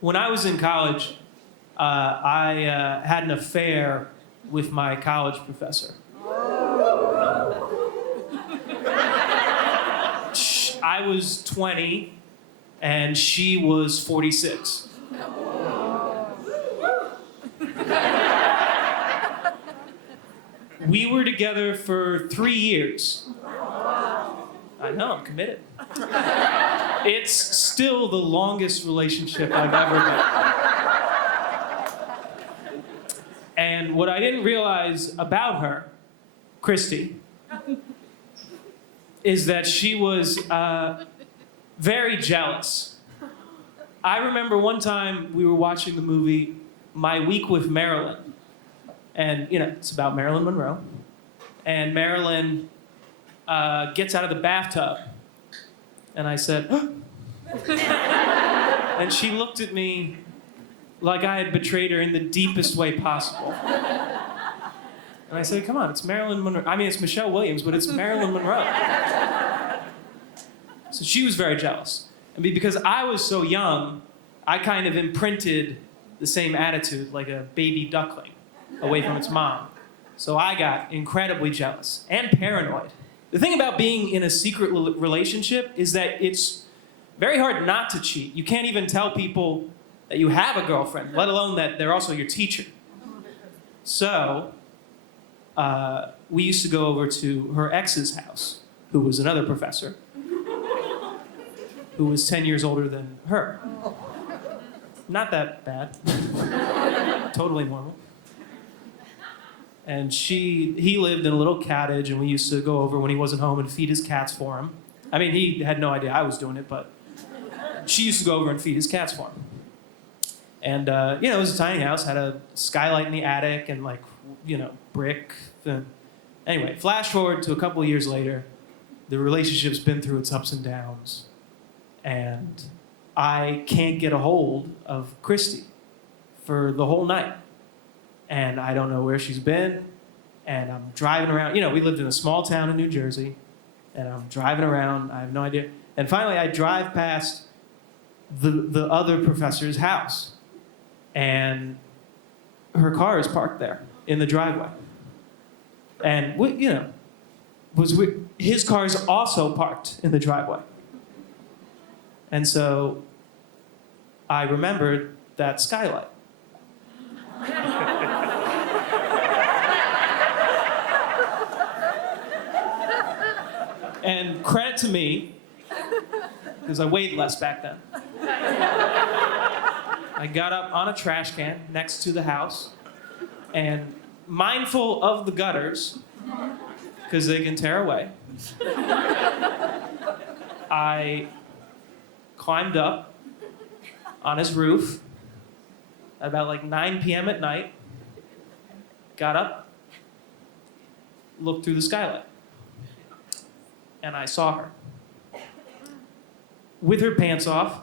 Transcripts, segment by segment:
When I was in college, I had an affair with my college professor. I was 20 and she was 46. We were together for 3 years. I know, I'm committed. It's still the longest relationship I've ever been. And what I didn't realize about her, Christy, is that she was very jealous. I remember one time we were watching the movie My Week with Marilyn. And, you know, it's about Marilyn Monroe. And Marilyn gets out of the bathtub. And I said, huh? And she looked at me like I had betrayed her in the deepest way possible. And I said, come on, it's Marilyn Monroe. I mean, it's Michelle Williams, but it's Marilyn Monroe. So she was very jealous. I mean, because I was so young, I kind of imprinted the same attitude like a baby duckling away from its mom. So I got incredibly jealous and paranoid. The thing about being in a secret relationship is that it's very hard not to cheat. You can't even tell people that you have a girlfriend, let alone that they're also your teacher. So we used to go over to her ex's house, who was another professor, who was 10 years older than her. Not that bad. Totally normal. And he lived in a little cottage, and we used to go over when he wasn't home and feed his cats for him. I mean, he had no idea I was doing it, but she used to go over and feed his cats for him. And, you know, it was a tiny house, had a skylight in the attic and, like, you know, brick. Anyway, flash forward to a couple of years later, the relationship's been through its ups and downs, and I can't get a hold of Christy for the whole night. And I don't know where she's been, and I'm driving around. You know, we lived in a small town in New Jersey, and I'm driving around, I have no idea. And finally, I drive past the other professor's house, and her car is parked there in the driveway. And, you know, his car is also parked in the driveway. And so I remembered that skylight. And credit to me, because I weighed less back then. I got up on a trash can next to the house, and mindful of the gutters, because they can tear away, I climbed up on his roof at about like 9 p.m. at night, got up, looked through the skylight, and I saw her with her pants off,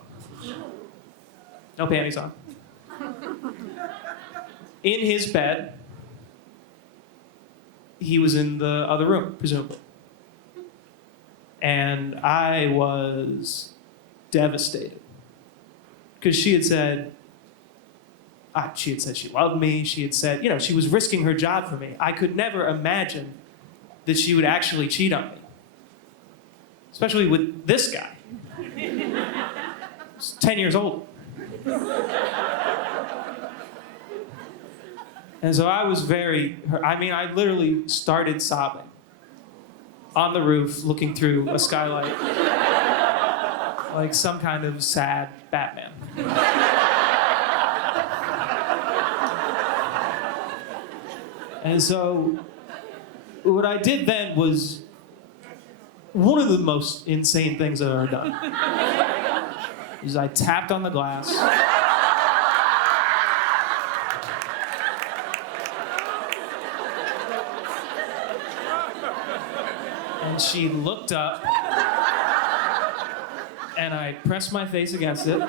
no panties on, in his bed. He was in the other room, presumably. And I was devastated. Because she had said she loved me. She had said, you know, she was risking her job for me. I could never imagine that she would actually cheat on me. Especially with this guy. He's 10 years old. And so I was I literally started sobbing on the roof, looking through a skylight, like some kind of sad Batman. And so what I did then was one of the most insane things I've ever done. Is I tapped on the glass. And she looked up, and I pressed my face against it.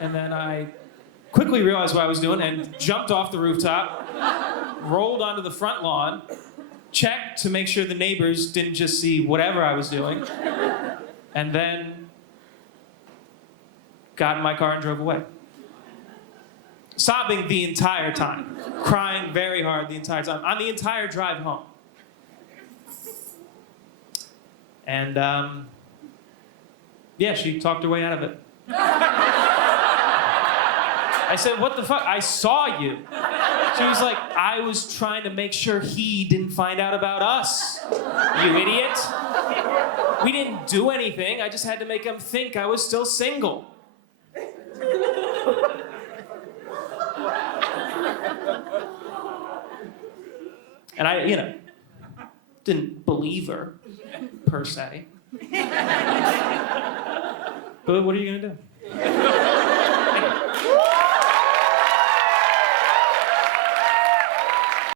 And then I quickly realized what I was doing and jumped off the rooftop, rolled onto the front lawn, checked to make sure the neighbors didn't just see whatever I was doing, and then got in my car and drove away. Sobbing the entire time, crying very hard the entire time, on the entire drive home. And yeah, she talked her way out of it. I said, what the fuck? I saw you. She was like, I was trying to make sure he didn't find out about us, you idiot. We didn't do anything. I just had to make him think I was still single. And I, didn't believe her, per se. But what are you gonna do?